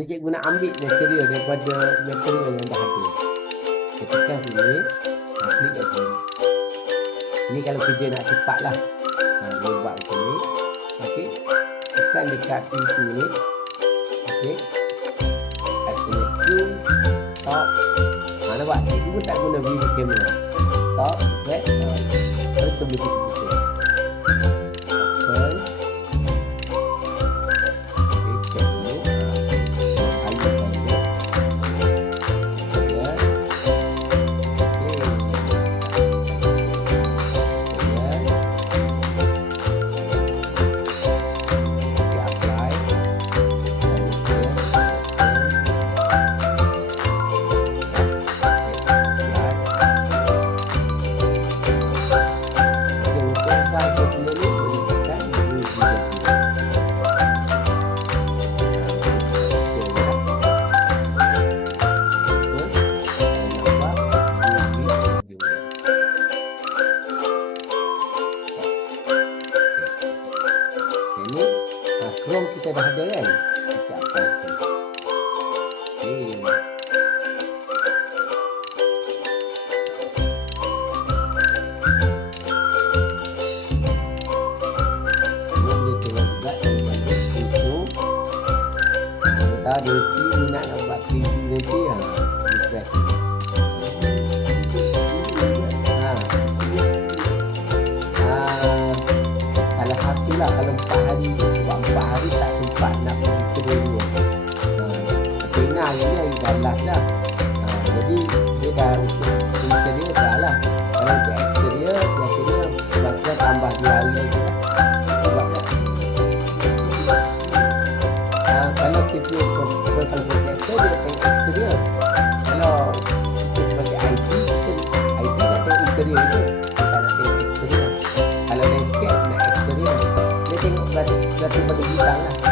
Ni cikgu nak ambil material daripada material yang dah ada. Kita tekan sini, klik kat sini. Ini kalau kerja nak cepat lah. Boleh buat macam ni. Okey. Tekan dekat pintu ni. Okey. Kat sini Q, stop. Nampak? Cikgu pun tak guna video kamera. Stop, set. Terus kita boleh putus-putus. Open. Chrome kita dah ada kan? Kita akan okey. Boleh tengok juga itu. Kita ada minat nak buat preview nanti ya. Refresh. Salah satu lah kalau 4 hari 4 hari tak sempat nak pergi kedua dua. Tengah ni dah last lah. Jadi dia dah untuk interior dah lah. Kalau untuk exterior biasanya bakal tambah 2 hari lagi lah. Sebab dah. Kalau kita kalau protector dia tengok exterior. Kalau kita sebagai IT nak tengok interior je. Kita tak nak tengok exterior. Kalau landscape nak exterior. Dia tengok batu pada bidang lah.